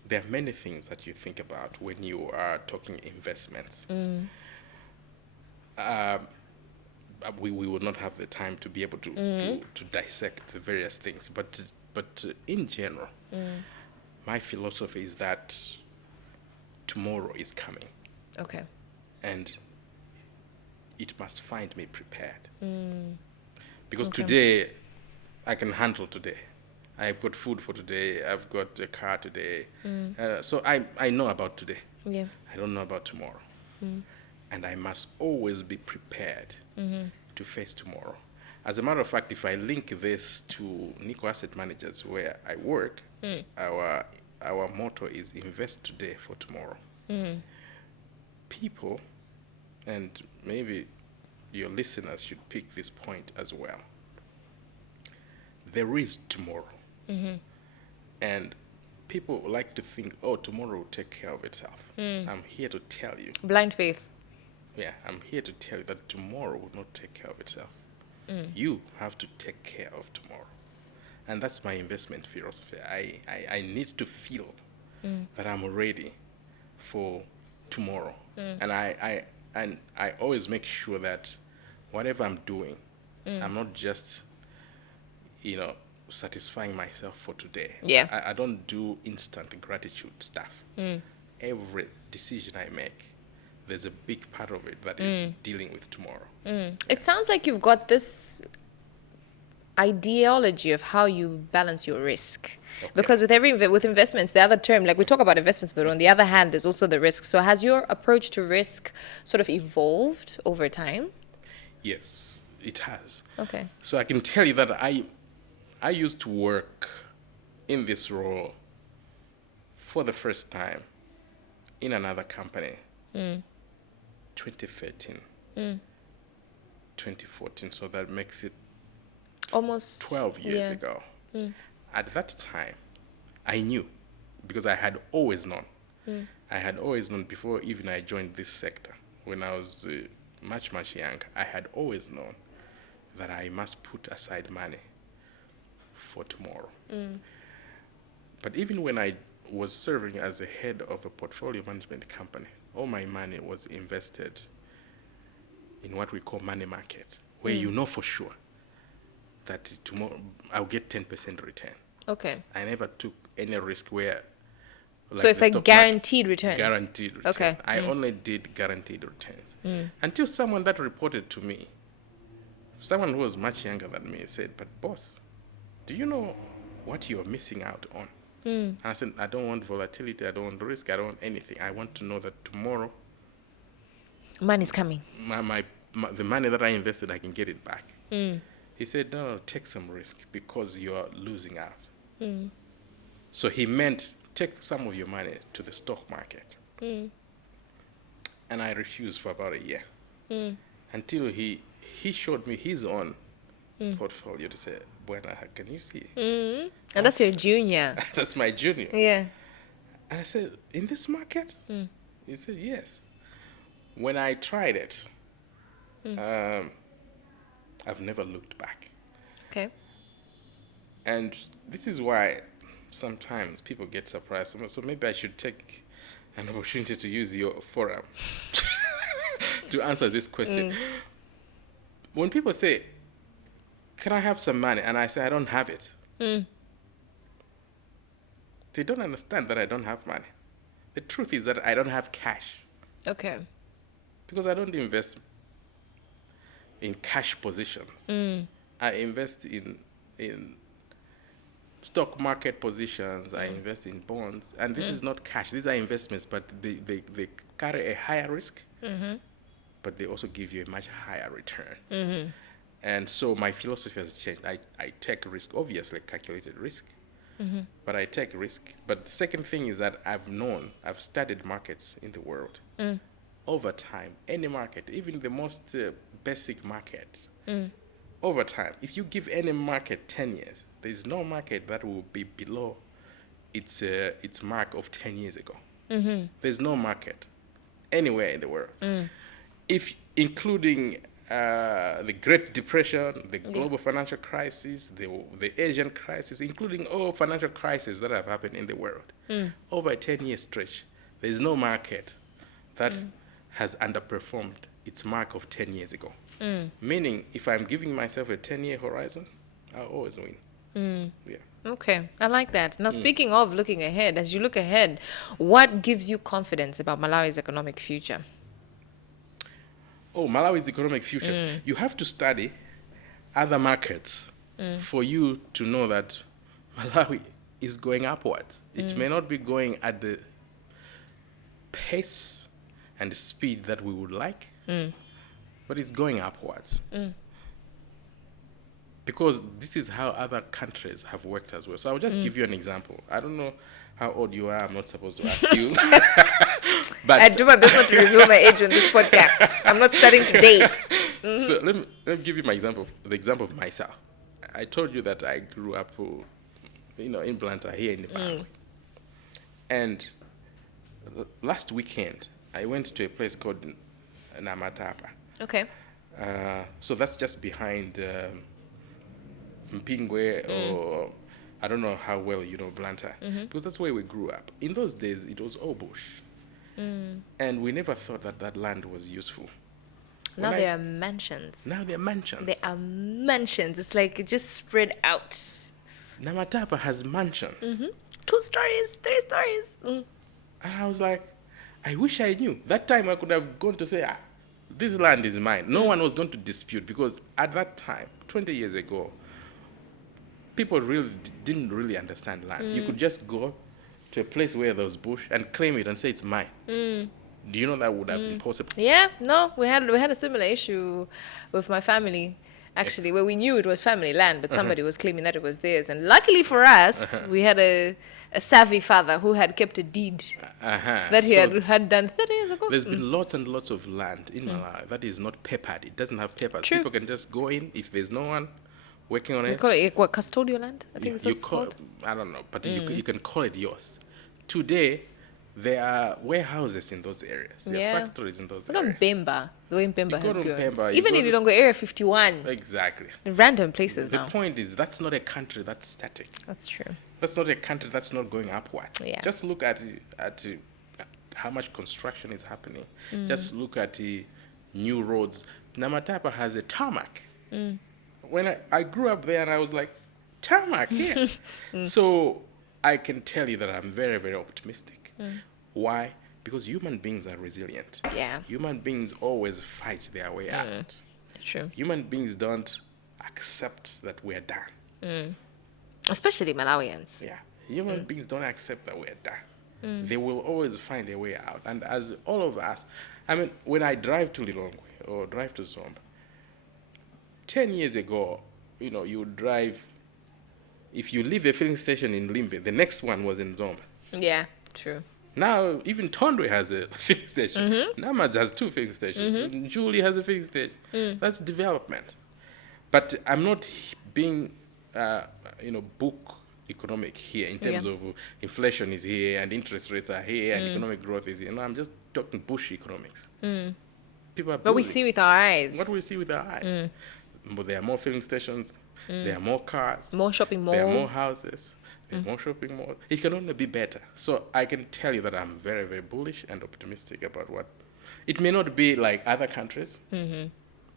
there are many things that you think about when you are talking investments. We will not have the time to be able to dissect the various things, but in general, my philosophy is that tomorrow is coming, Okay. and it must find me prepared. Because Okay. today, I can handle today. I've got food for today. I've got a car today. So I know about today. Yeah. I don't know about tomorrow. And I must always be prepared to face tomorrow. As a matter of fact, if I link this to Nico Asset Managers where I work, our motto is invest today for tomorrow. People, and maybe your listeners should pick this point as well. There is tomorrow. And people like to think, oh, tomorrow will take care of itself. I'm here to tell you. Blind faith. Yeah, I'm here to tell you that tomorrow will not take care of itself. You have to take care of tomorrow. And that's my investment philosophy. I need to feel that I'm ready for tomorrow. And I always make sure that whatever I'm doing, I'm not just, satisfying myself for today. Yeah. I don't do instant gratitude stuff. Every decision I make, there's a big part of it that is dealing with tomorrow. It sounds like you've got this ideology of how you balance your risk. Okay. Because with investments, the other term, like we talk about investments, but on the other hand, there's also the risk. So has your approach to risk sort of evolved over time? Yes, it has. Okay. So I can tell you that I used to work in this role for the first time in another company. 2013, 2014. So that makes it Almost 12 years ago. At that time, I knew because I had always known. I had always known before even I joined this sector. When I was much, much younger, I had always known that I must put aside money for tomorrow. But even when I was serving as the head of a portfolio management company, all my money was invested in what we call money market, where you know for sure that tomorrow I'll get 10% return. Okay. I never took any risk where... So it's the like stock guaranteed returns? Guaranteed returns. Okay. I only did guaranteed returns. Until someone that reported to me, someone who was much younger than me, said, but boss, do you know what you're missing out on? And I said, I don't want volatility, I don't want risk, I don't want anything. I want to know that tomorrow Money's coming. the money that I invested, I can get it back. He said, no, take some risk because you're losing out. So he meant take some of your money to the stock market. And I refused for about a year until he showed me his own portfolio to say, Buena, can you see? And that's your junior. That's my junior. Yeah. And I said, in this market? He said, yes. When I tried it, I've never looked back. Okay. And this is why sometimes people get surprised. So maybe I should take an opportunity to use your forum to answer this question. When people say, can I have some money? And I say, I don't have it. They don't understand that I don't have money. The truth is that I don't have cash. Okay. Because I don't invest in cash positions. I invest in stock market positions. I invest in bonds. And this is not cash. These are investments, but they carry a higher risk. But they also give you a much higher return. And so my philosophy has changed. I take risk, obviously calculated risk, but I take risk. But the second thing is that I've studied markets in the world. Over time, any market, even the most basic market, over time, if you give any market 10 years, there's no market that will be below its mark of 10 years ago. There's no market anywhere in the world. If including the Great Depression, the global financial crisis, the Asian crisis, including all financial crises that have happened in the world. Over a 10-year stretch, there is no market that has underperformed its mark of 10 years ago. Meaning, if I'm giving myself a 10-year horizon, I'll always win. Yeah. Okay, I like that. Now, speaking of looking ahead, as you look ahead, what gives you confidence about Malawi's economic future? Oh, Malawi's economic future. You have to study other markets for you to know that Malawi is going upwards. It may not be going at the pace and the speed that we would like, but it's going upwards. Because this is how other countries have worked as well. So I'll just give you an example. I don't know how old you are. I'm not supposed to ask you. But I do my best not to reveal my age on this podcast. I'm not starting today. So let me give you the example of myself. I told you that I grew up, in Blantyre here in the Bangwe. And last weekend, I went to a place called Namatapa. Okay. So that's just behind Mpingwe, or I don't know how well you know Blantyre, because that's where we grew up. In those days, it was all bush. And we never thought that that land was useful. Now there are mansions. Now there are mansions. There are mansions. It's like it just spread out. Namatapa has mansions. 2 stories, 3 stories. And I was like, I wish I knew. That time I could have gone to say, this land is mine. No one was going to dispute, because at that time, 20 years ago, people really didn't really understand land. You could just go to a place where there was bush and claim it and say it's mine. Do you know that would have been possible? Yeah, no, we had a similar issue with my family, actually, where we knew it was family land, but somebody was claiming that it was theirs. And luckily for us, we had a savvy father who had kept a deed that he had done 30 years ago. There's been lots and lots of land in Malawi that is not peppered. It doesn't have peppers. True. People can just go in if there's no one working on We it. call it what, custodial land? I think You it's what it's called. I don't know, but you can call it yours. Today, there are warehouses in those areas. There are factories in those Look at areas. Mbemba, the way Mbemba You has go to grown. Mbemba, you Even go in to- Ilongo Area 51, Exactly. random places The now. point is, that's not a country that's static. That's true. That's not a country that's not going upwards. Yeah. Just look at how much construction is happening. Just look at the new roads. Namatapa has a tarmac. When I grew up there, and I was like, tarmac here. So I can tell you that I'm very, very optimistic. Why? Because human beings are resilient. Yeah. Human beings always fight their way out. True. Human beings don't accept that we're done. Especially Malawians. Yeah. Human beings don't accept that we're done. They will always find a way out. And as all of us, I mean, when I drive to Lilongwe or drive to Zomba, 10 years ago, you would drive, if you leave a filling station in Limbe, the next one was in Zomba. Yeah, true. Now, even Tondwe has a filling station. Namaz has 2 filling stations. Julie has a filling station. That's development. But I'm not being, book economic here in terms of inflation is here and interest rates are here and economic growth is here. No, I'm just talking bush economics. People are But we building. see with our eyes. What we see with our eyes. But there are more filling stations. There are more cars. More shopping malls. There are more houses. There are more shopping malls. It can only be better. So I can tell you that I'm very, very bullish and optimistic about what. It may not be like other countries,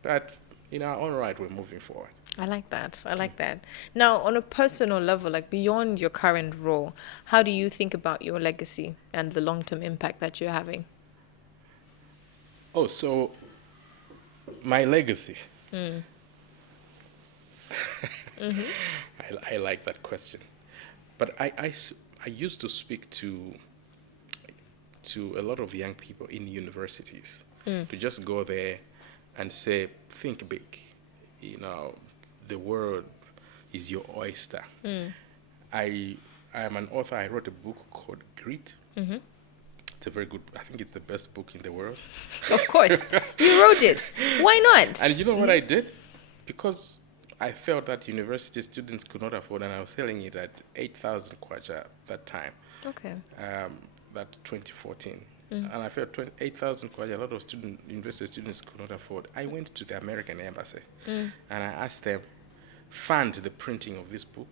but in our own right, we're moving forward. I like that. I like that. Now, on a personal level, like beyond your current role, how do you think about your legacy and the long-term impact that you're having? Oh, so my legacy. I like that question. But I used to speak to a lot of young people in universities to just go there and say, think big. The world is your oyster. I am an author. I wrote a book called Grit. It's a very good, I think it's the best book in the world. Of course. You wrote it. Why not? And you know what I did? Because I felt that university students could not afford, and I was selling it at 8,000 kwacha that time, Okay. that 2014. and I felt 8,000 quite a lot of university students could not afford. I went to the American embassy and I asked them, fund the printing of this book.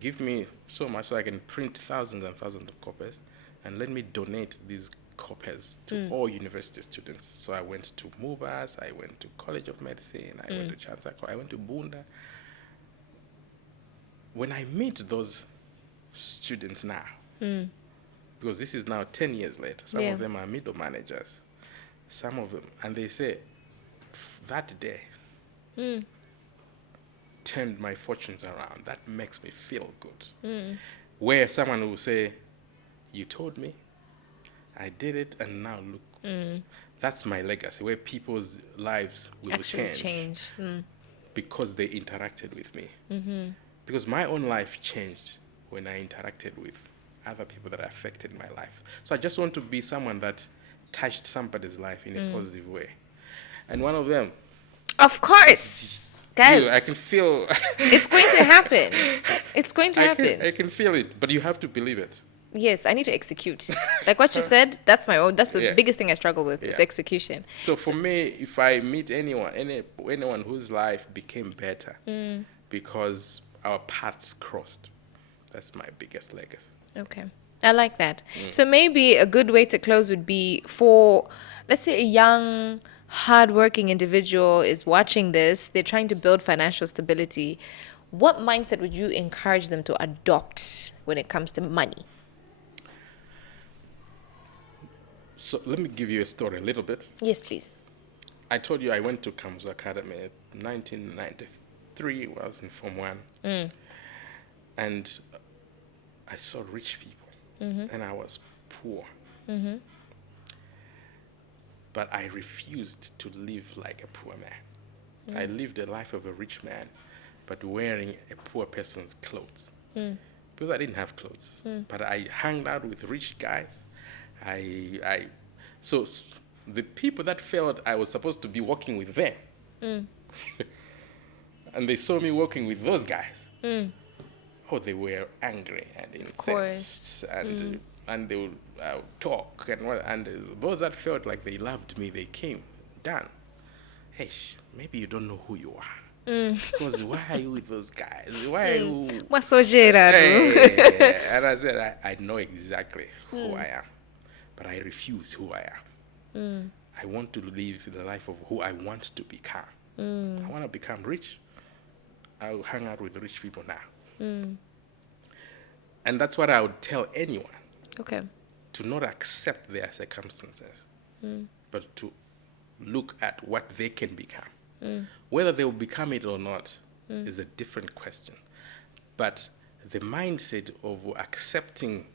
Give me so much so I can print thousands and thousands of copies, and let me donate these copies to all university students. So I went to MUBAS, I went to College of Medicine, I went to Chancellor, I went to Bunda. When I meet those students now, because this is now 10 years later, some of them are middle managers, some of them, and they say, that day turned my fortunes around. That makes me feel good. Where someone will say, you told me, I did it, and now look. That's my legacy, where people's lives will Actually change. Because they interacted with me. Because my own life changed when I interacted with other people that affected my life. So I just want to be someone that touched somebody's life in a positive way. And one of them... Of course! Guys, I can feel... it's going to happen. It's going to happen. I can feel it, but you have to believe it. Yes, I need to execute. Like what you said, that's the biggest thing I struggle with, is execution. So for me, if I meet anyone whose life became better because our paths crossed, that's my biggest legacy. Okay. I like that. So maybe a good way to close would be for, let's say, a young, hardworking individual is watching this, they're trying to build financial stability. What mindset would you encourage them to adopt when it comes to money? So let me give you a story a little bit. Yes, please. I told you I went to Kamzo Academy in 1993 when I was in Form 1. And I saw rich people, and I was poor. But I refused to live like a poor man. I lived a life of a rich man, but wearing a poor person's clothes. Because I didn't have clothes. But I hung out with rich guys. So the people that felt I was supposed to be working with them, and they saw me working with those guys, they were angry and incensed, and they would talk, and those that felt like they loved me, they came down. Hey, maybe you don't know who you are. Because why are you with those guys? Why are you... Hey. And I said, I know exactly who I am, but I refuse who I am. I want to live the life of who I want to become. I want to become rich. I'll hang out with rich people now. And that's what I would tell anyone. Okay. To not accept their circumstances, but to look at what they can become. Whether they will become it or not is a different question. But the mindset of accepting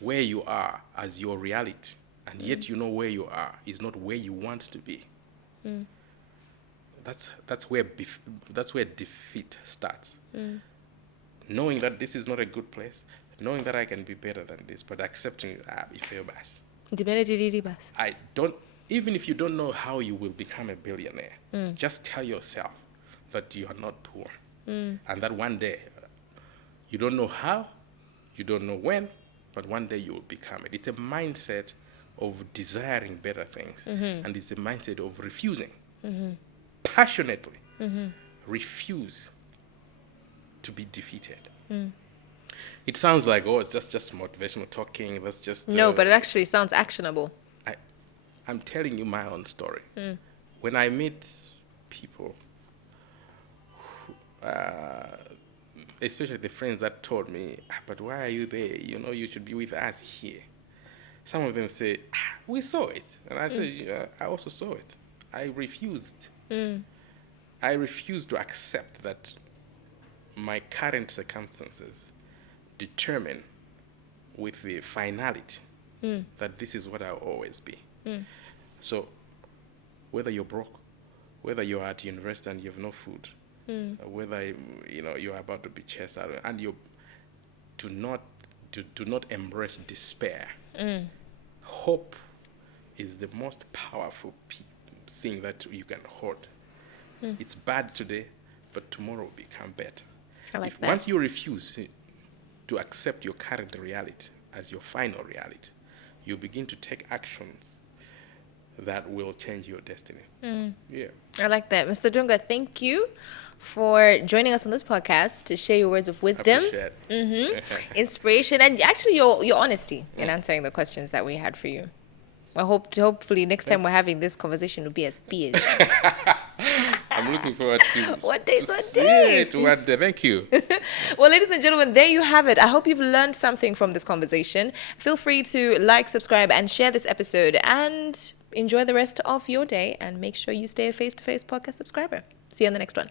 where you are as your reality, and yet you know where you are, is not where you want to be. That's where defeat starts. Knowing that this is not a good place, knowing that I can be better than this, but accepting even if you don't know how you will become a billionaire, just tell yourself that you are not poor. And that one day, you don't know how, you don't know when, but one day you will become it. It's a mindset of desiring better things, and it's a mindset of refusing. Passionately refuse to be defeated. It sounds like, it's just motivational talking. That's just... No, but it actually sounds actionable. I'm telling you my own story. When I meet people, especially the friends that told me, but why are you there? You should be with us here. Some of them say, we saw it. And I said, I also saw it. I refused. I refused to accept that my current circumstances determine with the finality that this is what I'll always be. So whether you're broke, whether you're at university and you have no food, whether you're about to be chased out, and you do not embrace despair. Hope is the most powerful thing that you can hold. It's bad today, but tomorrow will become better. I like that. Once you refuse to accept your current reality as your final reality, you begin to take actions that will change your destiny. Yeah. I like that. Mr. Dunga, thank you for joining us on this podcast to share your words of wisdom, Appreciate. inspiration, and actually your honesty in answering the questions that we had for you. I hope hopefully next time we're having this conversation will be as peers. I'm looking forward to One day, to one see day. it one day. Thank you. Well, ladies and gentlemen, there you have it. I hope you've learned something from this conversation. Feel free to like, subscribe, and share this episode. And enjoy the rest of your day. And make sure you stay a Face2Face podcast subscriber. See you on the next one.